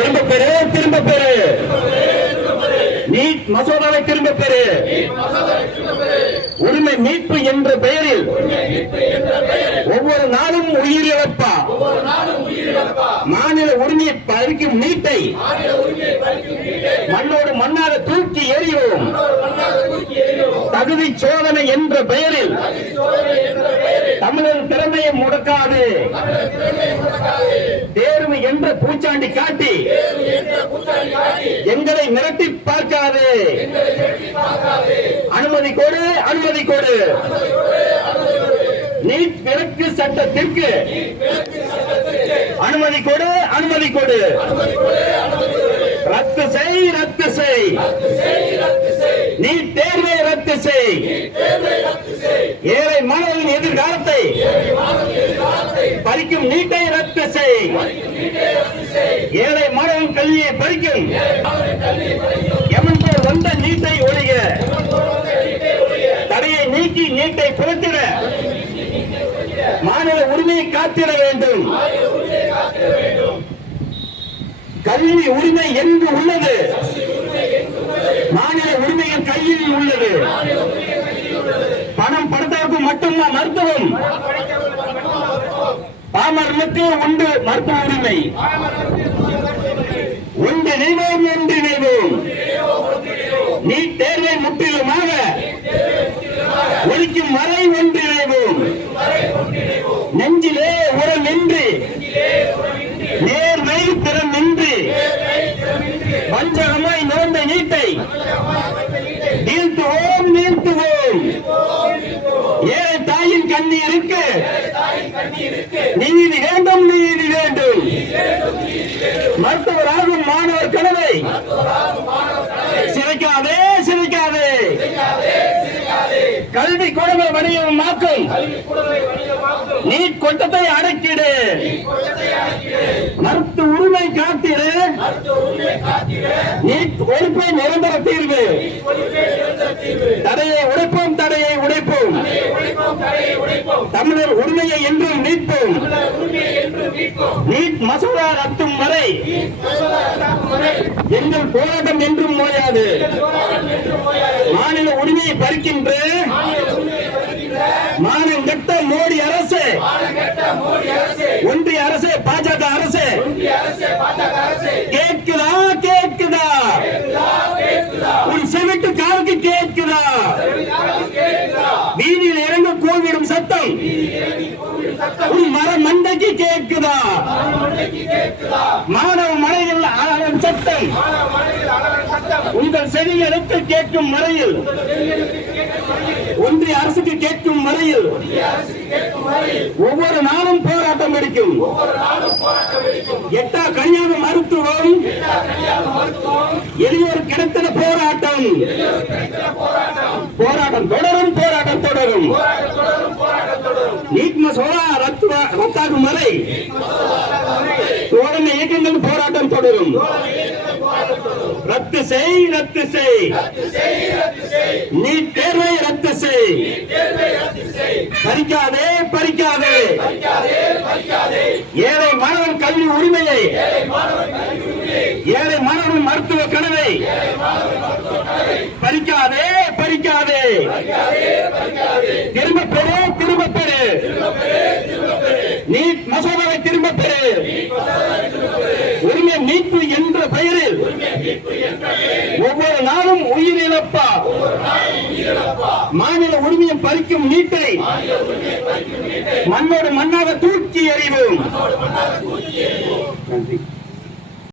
திரும்ப பெறு, திரும்ப பெறு. நீட் மசோதாவை திரும்ப பெறு. உரிமை மீட்பு என்ற பெயரில் ஒவ்வொரு நாளும் உயிரிழப்பா. மாநில உரிமையை பறிக்கும் நீட்டை மண்ணோடு மண்ணாக தூக்கி எறிவோம். தகுதி சோதனை என்ற பெயரில் தமிழர் திறமையை முடக்காது. தேர்வு என்ற பூச்சாண்டி காட்டி எங்களை மிரட்டி பார்க்காது. அனுமதி கொடு, அனுமதி கொடு. நீட் விலக்கு சட்டத்திற்கு அனுமதி கொடு, அனுமதி கொடு. ரத்து செய், ரத்து செய். நீட் தேர்வை ரத்து செய். ஏழை மாணவர்களின் எதிர்காலத்தை பறிக்கும் நீட்டை ரத்து செய். ஏழை மாணவன் கல்வியை பறிக்கும் எமன்போல் வந்த நீட்டை ஒழிக. தடையை நீக்கி நீட்டை புறத்திட மாநில உரிமையை காத்திட வேண்டும். கல்வி உரிமை எங்கு உள்ளது? மாநில உரிமையின் கையில் உள்ளது. பணம் படுத்தவருக்கு மட்டும்தான் மருத்துவம். பாமரனுக்கு உண்டு மருத்துவ உரிமை. ஒன்றிணைவோம், ஒன்றிணைவோம். நீட் தேர்வை முற்றிலுமாக ஒழிக்கும் வரை ஒன்றிணைவோம். நெஞ்சிலே உரம் நின்று நேர்மை திறம் நின்று வஞ்சகமாய் நோந்த நீட்டை நீழ்த்துவோம், நீழ்த்துவோம். ஏழை தாயின் கண்ணீருக்கு நீதி வேண்டும், நீதி வேண்டும். மருத்துவராகும் மாணவர் கனவை சிதைக்காதே, சிதைக்காதே. கல்வி குடும்ப வணிகமாக்கும் நீட் கொட்டத்தை அடக்கிடு. மருத்துவ உரிமை காத்திடு. நீட் ஒழிப்பை நிரந்தர தீர்வு. தடையை உடைப்போம், தடையை உடைப்போம். தமிழர் உரிமையை என்றும் மீட்போம். நீட் மசோதா ரத்தும் வரை எங்கள் போராட்டம் என்றும் ஓயாது. மாநில உரிமையை பறிக்கின்ற மாநிலம் கட்ட மோடி அரசு, ஒன்றிய அரசு, பாஜக அரசு கேட்குதா, கேட்குதா? உன் செவிட்டு காலுக்கு கேட்குதா? வீதியில் இறங்க கோவிடும் சத்தம் உன் மர மண்டைக்கு கேட்குதா? மாணவ மலையில் அலறும் சத்தம் உங்கள் செவிகளுக்கு கேட்கும் முறையில், ஒன்றிய அரசுக்கு கேட்கும் முறையில் ஒவ்வொரு நாளும் போராட்டம் வெடிக்கும். எட்டா கனியாக மருத்துவம், எளியோர் கிடைத்தன போராட்டம். போராட்டம் தொடரும், போராட்டம் தொடரும். நீட் மசோதா ரத்தாகும் வரை தோழமை இயக்கங்கள் போராட்டம் தொடரும். ரத்து செய், ரத்து செய். நீட் தேர்வை ரத்து செய். பறிக்காதே, பறிக்காதே. ஏழை மாணவன் கல்வி உரிமையை, ஏழை மாணவன் மருத்துவ கனவை பறிக்காதே, பறிக்காதே. திரும்ப பெறு, திரும்ப பெறு. நீட் மசோதாவை திரும்ப பெறு. உரிமை மீட்பு என்ற பெயரில் ஒவ்வொரு நாளும் உயிரிழப்பா. மாநில உரிமையை பறிக்கும் நீட்டை மண்ணோடு மண்ணாக தூக்கி எறிவோம். நன்றி.